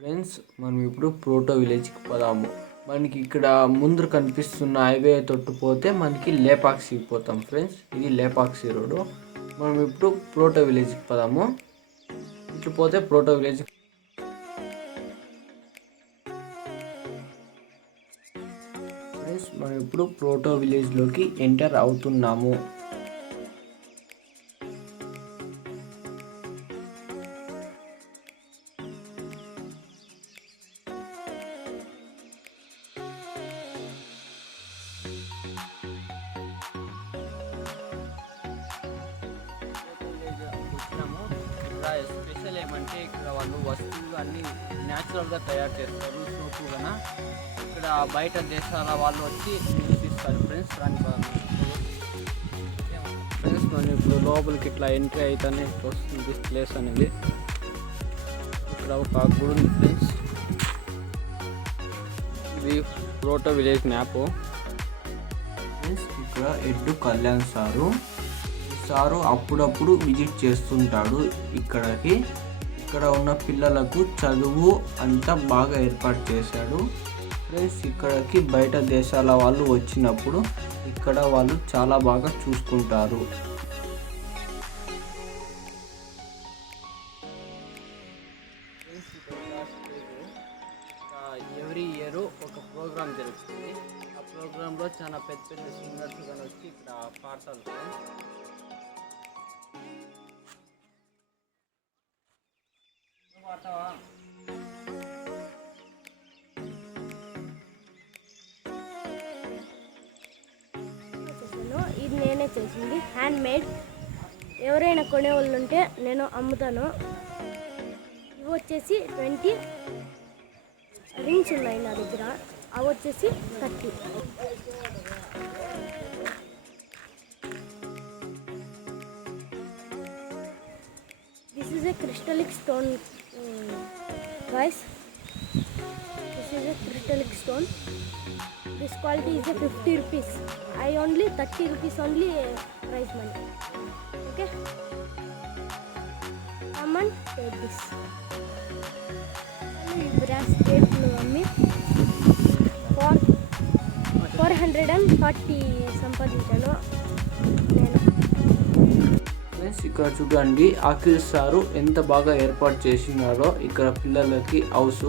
ఫ్రెండ్స్, మనం ఇప్పుడు ప్రోటో విలేజ్కి పోదాము. మనకి ఇక్కడ ముందర కనిపిస్తున్న హైవే తొట్టుపోతే మనకి లేపాక్షికి పోతాం ఫ్రెండ్స్. ఇది లేపాక్షి రోడ్డు. మనం ఇప్పుడు ప్రోటో విలేజ్కి పోదాము. ఇటు పోతే ప్రోటో విలేజ్. ఫ్రెండ్స్, మనం ఇప్పుడు ప్రోటో విలేజ్లోకి ఎంటర్ అవుతున్నాము. స్పెషల్ ఏమంటే ఇక్కడ వాళ్ళు వస్తువులు అన్నీ న్యాచురల్గా తయారు చేస్తారు. సోపు కన్నా ఇక్కడ బయట దేశాల వాళ్ళు వచ్చి నివసిస్తారు ఫ్రెండ్స్. ఫ్రెండ్స్, మనం ఇప్పుడు లోపలికి ఇట్లా ఎంట్రీ అయితేనే వస్తుంది ప్లేస్ అనేది. ఇక్కడ ఒక గుడి ఉంది ఫ్రెండ్స్. ఇది ప్రోటో విలేజ్ మ్యాప్ ఫ్రెండ్స్. ఇక్కడ ఎడ్డు కళ్యాణ్ సారు అప్పుడప్పుడు విజిట్ చేస్తుంటాడు ఇక్కడికి. ఇక్కడ ఉన్న పిల్లలకు చదువు అంతా బాగా ఏర్పాటు చేశాడు ఫ్రెండ్స్. ఇక్కడికి బయట దేశాల వాళ్ళు వచ్చినప్పుడు ఇక్కడ వాళ్ళు చాలా బాగా చూసుకుంటారు. ఎవ్రీ ఇయర్ ఒక ప్రోగ్రామ్ జరుగుతుంది. ఆ ప్రోగ్రాంలో చాలా పెద్ద పెద్ద సింగర్స్ కానీ వచ్చి ఇక్కడ పాడతారు ఫ్రెండ్స్. ఇది నేనే చేసింది, హ్యాండ్ మేడ్. ఎవరైనా కొనేవాళ్ళు ఉంటే నేను అమ్ముతాను. ఇవి వచ్చేసి 20 రింగ్స్ ఉన్నాయి నా దగ్గర. అవి వచ్చేసి 30. This is a crystallic stone guys. This is a crystallic stone. This quality is a 50 rupees. I only 30 rupees only price money. Okay, come on, take this. I brass plate mummy for 440 సంపాదించాను నేను. ఫ్రెండ్స్, ఇక్కడ చూడండి అఖిల్ సారు ఎంత బాగా ఏర్పాటు చేసినారో ఇక్కడ పిల్లలకి హౌస్.